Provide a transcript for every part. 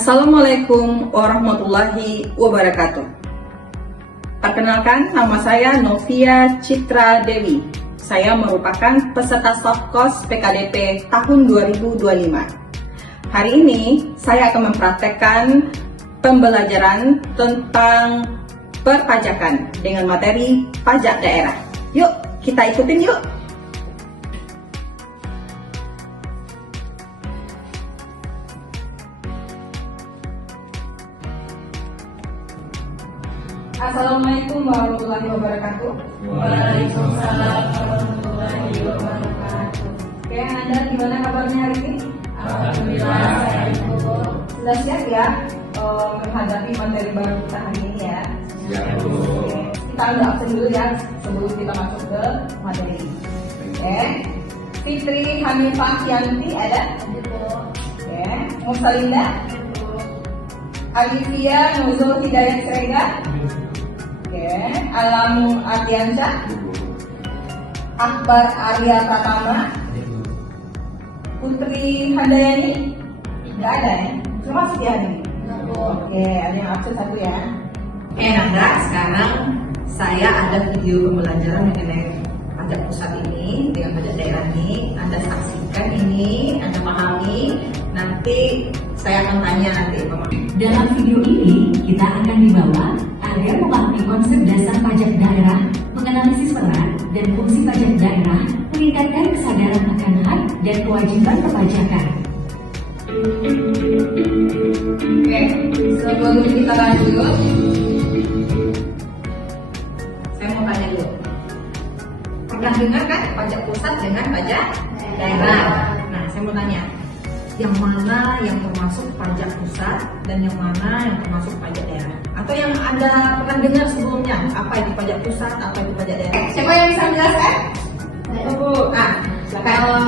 Assalamualaikum warahmatullahi wabarakatuh. Perkenalkan, nama saya Novia Citra Dewi. Saya merupakan peserta Softcourse PKDP tahun 2025. Hari ini saya akan mempraktekkan pembelajaran tentang perpajakan dengan materi pajak daerah. Yuk, kita ikutin yuk. Assalamualaikum warahmatullahi wabarakatuh. Waalaikumsalam warahmatullahi wabarakatuh. Oke, Anda gimana kabarnya hari ini? Alhamdulillah. Sudah siap ya menghadapi materi baru kita hari ini ya? Siap, Bu. Oke, kita udah absen dulu ya sebelum kita masuk ke materi. Oke, Fitri Hanifah Yanti ada? Oke, Musalinda? Alivia Nuzul Hidayat Serega? Oke, Alamu Ardiansyah, Akbar Arya Pratama, Putri Handayani, nggak ada ya? Cuma masuk ya ini? Oke, ada yang absen satu ya. Oke, Nanda, sekarang saya ada video pembelajaran mengenai pajak pusat ini dengan pajak daerah ini. Anda saksikan ini, Anda pahami. Nanti saya akan tanya nanti. Dalam video ini, kita akan dibawa agar memahami konsep dasar pajak daerah, menganalisis peran dan fungsi pajak daerah, meningkatkan kesadaran akan hak dan kewajiban perpajakan. Oke, sebelum kita lanjut, saya mau tanya dulu. Pernah dengar kan pajak pusat dengan pajak daerah? Nah, saya mau tanya, yang mana yang termasuk pajak pusat dan yang mana yang termasuk pajak daerah? Atau yang Anda pernah dengar sebelumnya, apa itu pajak pusat, apa itu pajak daerah? Siapa yang bisa menjelaskan? Bu. Nah, Kalau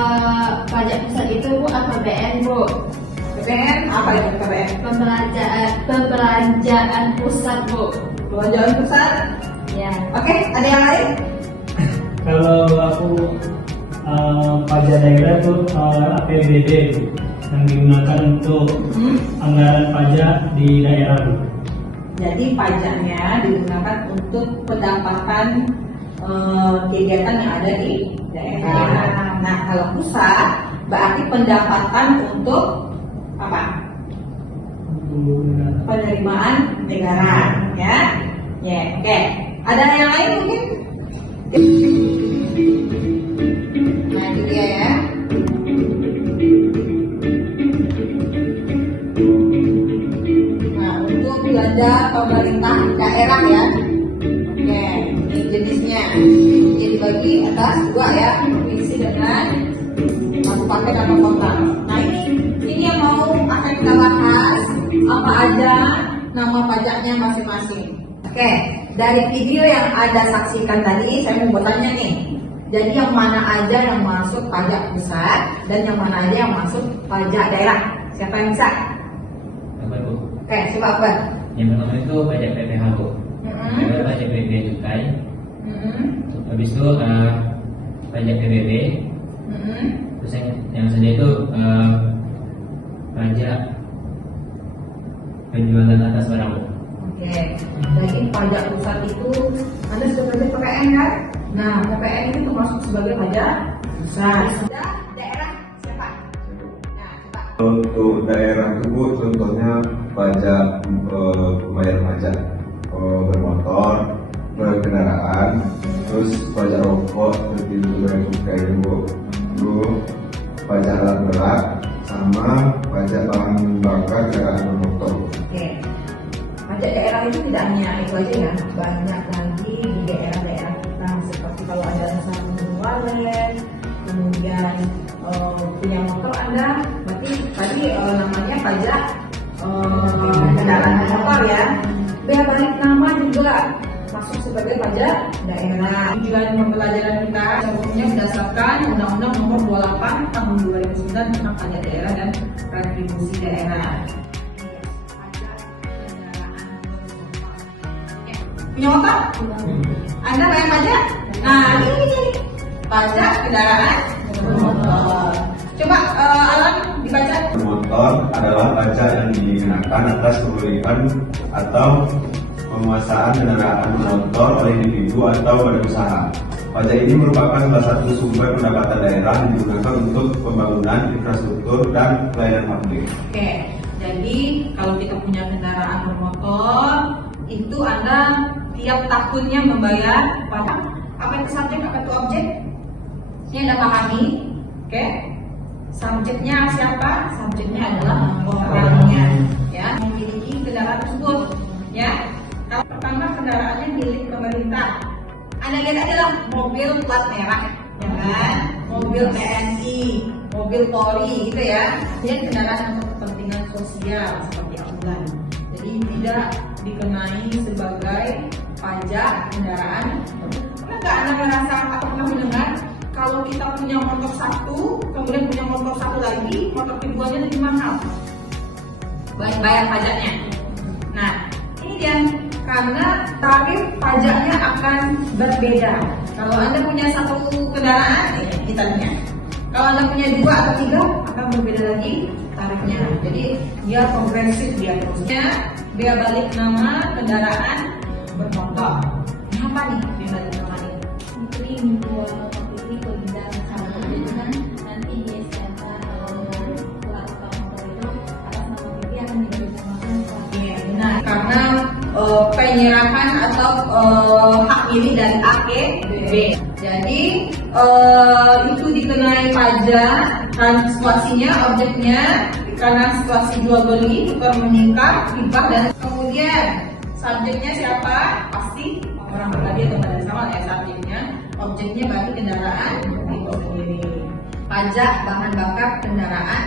pajak pusat itu Bu APBN Bu. PPN, apa itu PPN? Pembelanjaan pusat Bu. Belanjaan pusat. Ya. Oke, ada yang lain? Kalau aku pajak daerah itu APBD Bu, yang digunakan untuk anggaran pajak di daerah Bu. Jadi pajaknya digunakan untuk pendapatan kegiatan yang ada di daerah. Nah, kalau pusat berarti pendapatan untuk apa? Penerimaan negara, ya. Ya, oke. Ada yang lain mungkin? Nah, itu dia ya. Nah, untuk belanja pemerintah daerah ya. Oke, ini jenisnya. Jadi dibagi atas dua ya, provinsi dengan kabupaten atau kota. Nah, ini yang mau akan kita bahas apa aja nama pajaknya masing-masing. Oke, dari video yang Anda saksikan tadi, saya mau bertanya nih. Jadi yang mana aja yang masuk pajak pusat dan yang mana aja yang masuk pajak daerah? Siapa yang bisa? Apa Bu? Oke, coba apa? Yang pertama itu pajak PPH Bu. Kedua pajak bea cukai. Habis itu pajak PBB. Terus yang selanjutnya itu pajak penjualan atas barang Bu. Oke, jadi pajak pusat itu Anda sudah belajar PPN kan? Nah, PPN itu termasuk sebagai pajak pusat. Sudah daerah siapa? Nah, coba. Untuk daerah itu Bu, contohnya pajak pembayar pajak bermotor, berkendaraan, terus pajak rokok, seperti itu bea cukai Bu, terus pajak alat berat, sama pajak bahan bakar kendaraan bermotor. Oke, pajak daerah itu tidak hanya itu aja ya, banyak lagi di daerah-daerah kita seperti kalau ada usaha walet, kemudian punya motor Anda, berarti tadi namanya pajak kendaraan motor ya. Bea balik nama juga masuk sebagai pajak daerah. Tujuan pembelajaran kita sebelumnya berdasarkan Undang-Undang Nomor 28 Tahun 2009 tentang pajak daerah dan retribusi daerah. Punya motor? Anda bayar pajak? Nah, ini pajak kendaraan bermotor. Coba Alan bisa dibaca. Bermotor adalah pajak yang dikenakan atas kepemilikan atau penguasaan kendaraan bermotor oleh individu atau badan usaha. Pajak ini merupakan salah satu sumber pendapatan daerah yang digunakan untuk pembangunan infrastruktur dan pelayanan publik. Oke, jadi kalau kita punya kendaraan bermotor, itu Anda tiap tahunnya membayar pajak. Apa itu subjek, apa itu objek? Ini Anda pahami, oke? Subjeknya siapa? Subjeknya adalah orangnya, ya, memiliki kendaraan tersebut, ya. Kalau pertama kendaraannya milik pemerintah, Anda lihat aja lah, mobil plat merah, ya kan? Mobil TNI, mobil Polri, gitu ya. Kemudian kendaraan untuk kepentingan sosial seperti ambulan. Jadi tidak dikenai sebagai pajak kendaraan. Pernah nggak Anda merasa atau pernah mendengar kalau kita punya motor satu, kemudian punya motor satu lagi, motor keduanya lebih mahal bayar pajaknya? Nah, ini dia, karena tarif pajaknya akan berbeda. Kalau Anda punya satu kendaraan, kita lihat. Kalau Anda punya 2 atau 3, akan berbeda lagi tarifnya. Jadi dia progresif, dia terusnya. Dia balik nama kendaraan bermotor. Kenapa nih dia balik nama ini? Menteri menjual properti kemudian sama dengan nanti di STNK atau motor itu atas nama PP akan diberikan Iya, benar. Karena penyerahan atau hak milik dari APBD. Jadi itu dikenai pajak dan situasinya, objeknya karena situasi jual beli, tukar meningkat, hibah, dan kemudian subjeknya siapa? Pasti orang pribadi atau badan usaha ya subjeknya. Objeknya berarti kendaraan itu sendiri. Pajak bahan bakar kendaraan.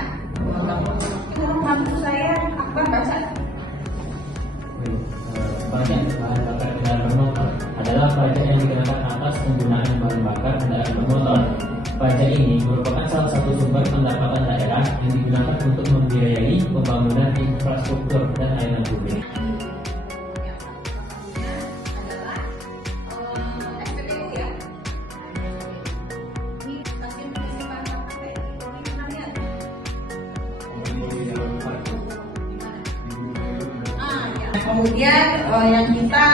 Tolong bantu saya, Akbar baca. Pajak bahan bakar kendaraan bermotor adalah pajak yang dikenakan atas penggunaan bahan bakar kendaraan bermotor. Pajak ini merupakan salah satu sumber pendapatan daerah yang digunakan untuk membiayai pembangunan infrastruktur dan layanan publik. Kemudian yang kita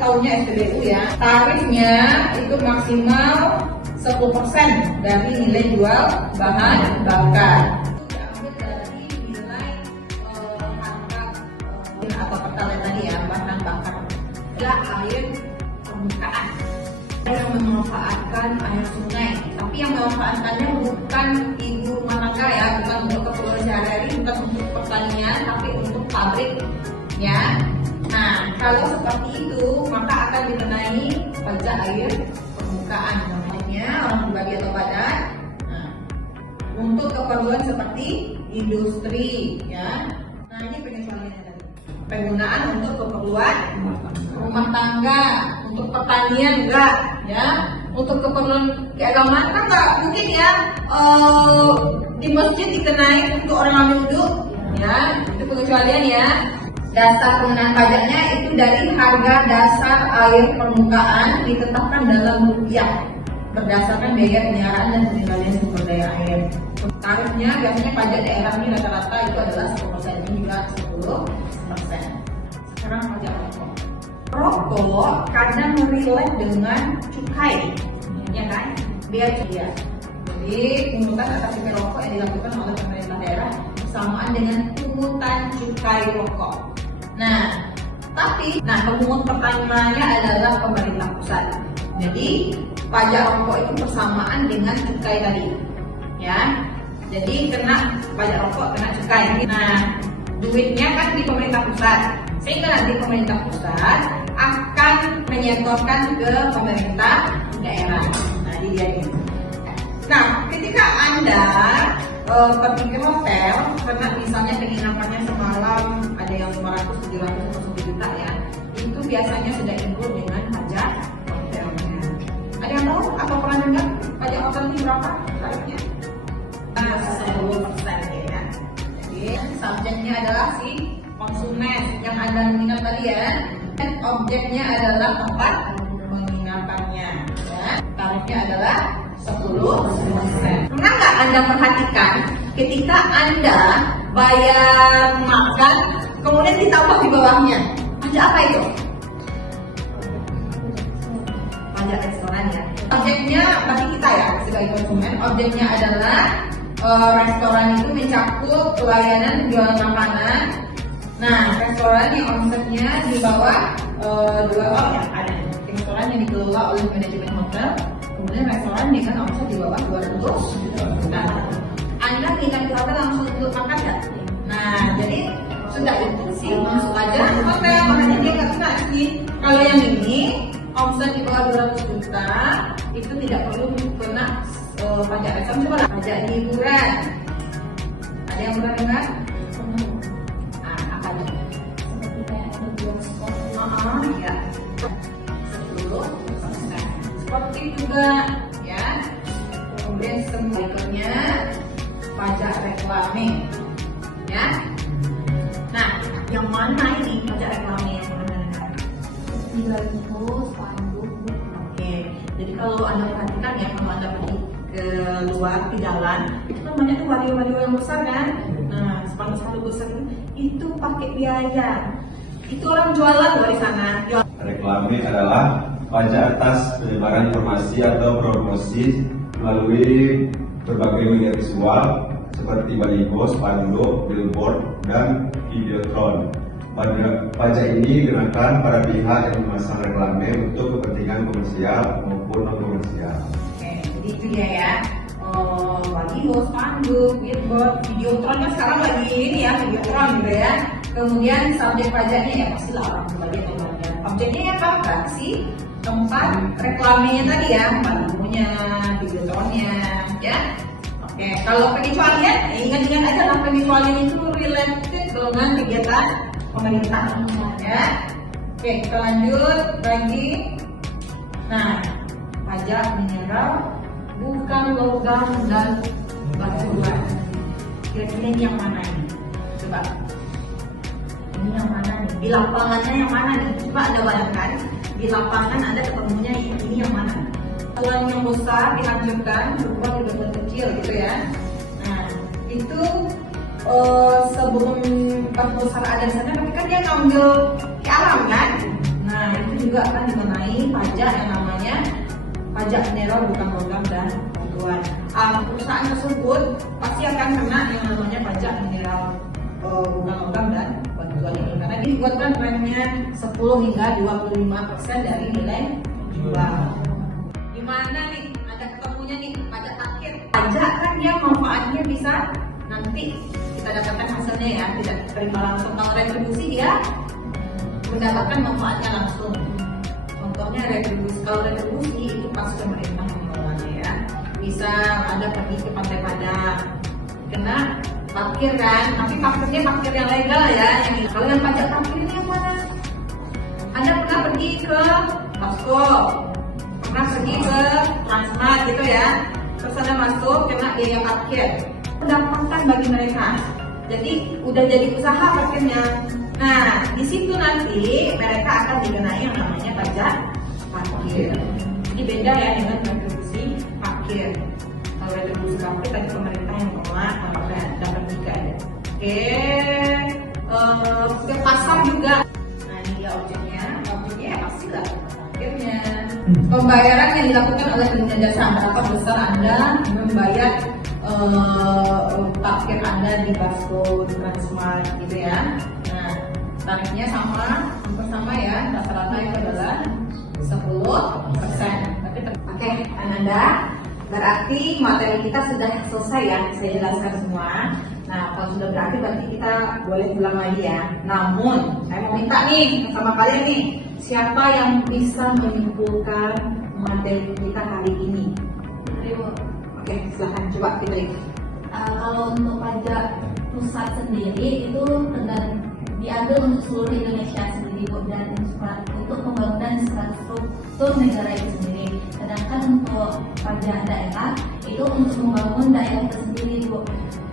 tahunya SPBU ya, tarifnya itu maksimal 10% dari nilai jual bahan bakar. Itu diambil dari nilai harga atau pertalite tadi ya, bahan bakar. Adalah air permukaan. Yang memanfaatkan air sungai, tapi yang memanfaatkannya bukan ibu rumah tangga ya, bukan untuk keperluan sehari-hari, bukan untuk pertanian, tapi untuk pabrik ya. Nah, kalau seperti itu maka akan dikenai pajak air permukaan, namanya orang pribadi atau badan. Nah, untuk keperluan seperti industri, ya. Nah, ini penyesuaiannya tadi. Penggunaan untuk keperluan rumah tangga, untuk pertanian enggak, ya. Untuk keperluan keagamaan kan enggak mungkin ya. Di masjid dikenai untuk orang ambil wudhu, ya. Itu pengecualian ya. Dasar penggunaan pajaknya itu dari harga dasar air permukaan ditetapkan dalam rupiah berdasarkan biaya penyelenggaraan dan pengendalian sumber daya air. Tarifnya biasanya pajak daerah ini rata-rata itu adalah 10%, ini juga 10%. Sekarang pajak rokok. Rokok kadang relate dengan cukai, ya kan? Biaya cukai. Jadi pungutan atas cukai rokok yang dilakukan oleh pemerintah daerah bersamaan dengan pungutan cukai rokok. Nah, pemungut pertamanya adalah pemerintah pusat. Jadi pajak rokok itu bersamaan dengan cukai tadi, ya. Jadi kena pajak rokok, kena cukai. Nah, duitnya kan di pemerintah pusat, sehingga nanti pemerintah pusat akan menyetorkan ke pemerintah daerah. Nah, di dia ini. Nah, ketika Anda pergi ke hotel, karena misalnya penginapannya semalam ada yang 500, 700, atau 1 juta ya, itu biasanya sudah include dengan pajak hotelnya. Ada yang tahu atau pernah dengar pajak hotel ini berapa tarifnya? 10% ya. Jadi subjeknya adalah si konsumen yang Anda ingat tadi ya. Dan objeknya adalah tempat penginapannya. Ya. Tarifnya adalah 10%. Pernah nggak Anda perhatikan ketika Anda bayar makan, kemudian ditambah di bawahnya, pajak apa itu? Pajak restoran ya. Objeknya bagi kita ya sebagai konsumen, objeknya adalah restoran itu mencakup pelayanan jual makanan. Nah, restoran yang omsetnya di bawah 2 ya ada restoran yang dikelola oleh manajemen hotel, kemudian restoran dengan omset di bawah 200 juta. Nah, Anda tinggal di hotel langsung untuk makan nggak? Nah, jadi sudah itu sih masuk aja hotel, makanya dia nggak kena sih. Kalau yang ini omset di bawah 200 juta itu tidak perlu kena pajak restoran. Coba pajak hiburan. Ada yang pernah dengar? Apa nih? Seperti kayak ada bioskop. Ya. 10%. Seperti juga ya. Kemudian berikutnya pajak reklame. Ya. Nah, yang mana ini pajak reklame yang mana? Baliho, spanduk. Oke. Jadi kalau Anda perhatikan ya, kalau Anda pergi ke luar di jalan, itu kan banyak tuh baliho-baliho yang besar kan. Nah, spanduk besar itu pakai biaya. Itu orang jualan loh di sana. Reklame adalah pajak atas penyebaran informasi atau promosi melalui berbagai media visual seperti baliho, spanduk, billboard, dan videotron. Pajak ini dikenakan pada pihak yang memasang reklame untuk kepentingan komersial maupun non komersial. Oke, jadi itu dia ya. Baliho, spanduk, billboard, videotron kan sekarang lagi ini ya, videotron gitu ya. Kemudian subjek pajaknya ya pastilah orang sebagai pembayar. Objeknya ya apa sih? Tempat reklamenya tadi ya, balihonya, videotronnya, ya. Oke, kalau pengecualian, ingat-ingat aja lah pengecualian itu related dengan kegiatan pemerintah, ya. Oke, kita lanjut lagi. Nah, pajak mineral bukan logam dan batu bara. Kira-kira ini yang mana nih? Coba. Ini yang mana nih? Di lapangannya yang mana nih? Coba Anda bayangkan. Di lapangan Anda ketemunya ini yang mana? Uang yang besar dihancurkan berubah ke bentuk kecil gitu ya. Nah, itu sebelum batu besar ada di sana, tapi kan dia ngambil ke alam kan? Nah, itu juga akan dikenai pajak yang namanya pajak mineral bukan logam dan batuan. Perusahaan tersebut pasti akan kena yang namanya pajak mineral bukan logam dan batuan ini karena dibuatkan remnya 10 hingga 25% dari nilai jual. Gimana nih? Ada ketemunya nih pajak akhir. Pajak kan dia manfaatnya bisa nanti kita dapatkan hasilnya ya, tidak terima langsung. Kalau retribusi dia mendapatkan manfaatnya langsung. Contohnya retribusi. Kalau retribusi itu pas pemerintah mengelolanya ya. Bisa Anda pergi ke Pantai Padang, kena parkir kan, tapi parkirnya parkir yang legal ya. Kalau yang pajak parkir ini yang mana? Anda pernah pergi ke Pasko, pernah pergi ke Transmart gitu ya, terus Anda masuk kena biaya parkir, pendapatan bagi mereka. Jadi udah jadi usaha parkirnya. Nah, di situ nanti mereka akan dikenai yang namanya pajak parkir. Jadi beda ya dengan retribusi parkir. Kalau retribusi parkir tadi pemerintah yang mengelola, maka dapat juga ya. Ke pasar juga. Nah, ini dia objeknya. Objeknya ya pastilah parkirnya. Pembayaran yang dilakukan oleh pengguna jasa, berapa besar Anda membayar parkir Anda di Pasko, di Transmart gitu ya. Nah, tarifnya hampir sama ya, rata-rata itu adalah 10%. Oke, Anda, berarti materi kita sudah selesai ya, saya jelaskan semua. Nah, kalau sudah berarti kita boleh pulang lagi ya. Namun, saya mau minta nih sama kalian nih, siapa yang bisa menyimpulkan materi kita hari ini? Oke, silahkan coba kita lihat. Kalau untuk pajak pusat sendiri itu diambil untuk seluruh Indonesia sendiri Bu, dan untuk pembangunan infrastruktur negara itu sendiri. Sedangkan untuk pajak daerah itu untuk membangun daerah itu sendiri Bu.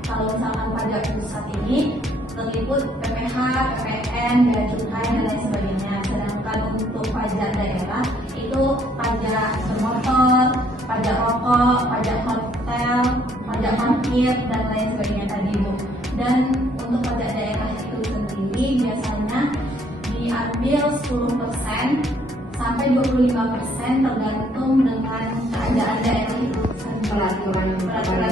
Kalau misalkan pajak pusat ini terliput PPH, PPN, bea cukai dan lain sebagainya. Sedangkan untuk pajak daerah itu pajak bermotor, pajak rokok, pajak hotel, pajak parkir dan lain sebagainya. sampai 25% tergantung dengan keadaan daerah itu. Peraturan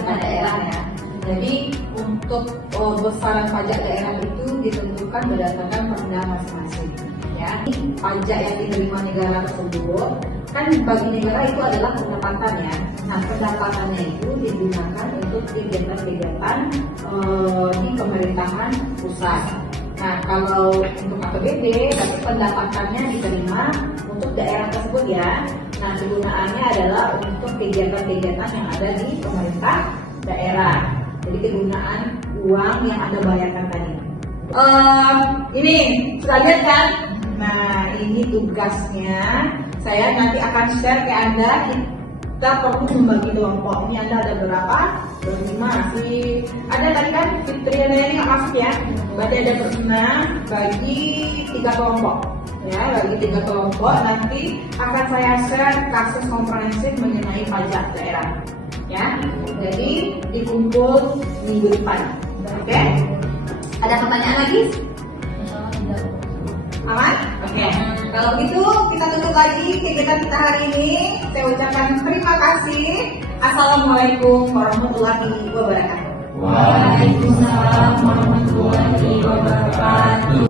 daerah ya. Jadi untuk besaran pajak daerah itu ditentukan berdasarkan perda masing-masing. Ya, pajak yang diterima negara tersebut kan bagi negara itu adalah pendapatan ya. Nah, pendapatannya itu digunakan untuk kegiatan-kegiatan di pemerintahan pusat. Nah, kalau untuk APBD, tapi pendapatannya diterima untuk daerah tersebut ya. Nah, kegunaannya adalah untuk kegiatan-kegiatan yang ada di pemerintah daerah. Jadi kegunaan uang yang Anda bayarkan tadi. Ini sudah lihat kan? Nah, ini tugasnya. Saya nanti akan share ke Anda. Kita perlu membagi kelompok. Ini Anda ada berapa? 5. Ada tadi kan Fitriana ini nggak masuk ya. Berarti ada 5 bagi 3 kelompok. Ya, bagi 3 kelompok. Nanti akan saya share kasus komprehensif mengenai pajak daerah. Ya, jadi dikumpul minggu depan. Oke? Ada pertanyaan lagi? Aman? Oke. Kalau begitu kita tutup lagi kegiatan kita hari ini. Saya ucapkan terima kasih. Assalamualaikum warahmatullahi wabarakatuh. Waalaikumsalam warahmatullahi wabarakatuh.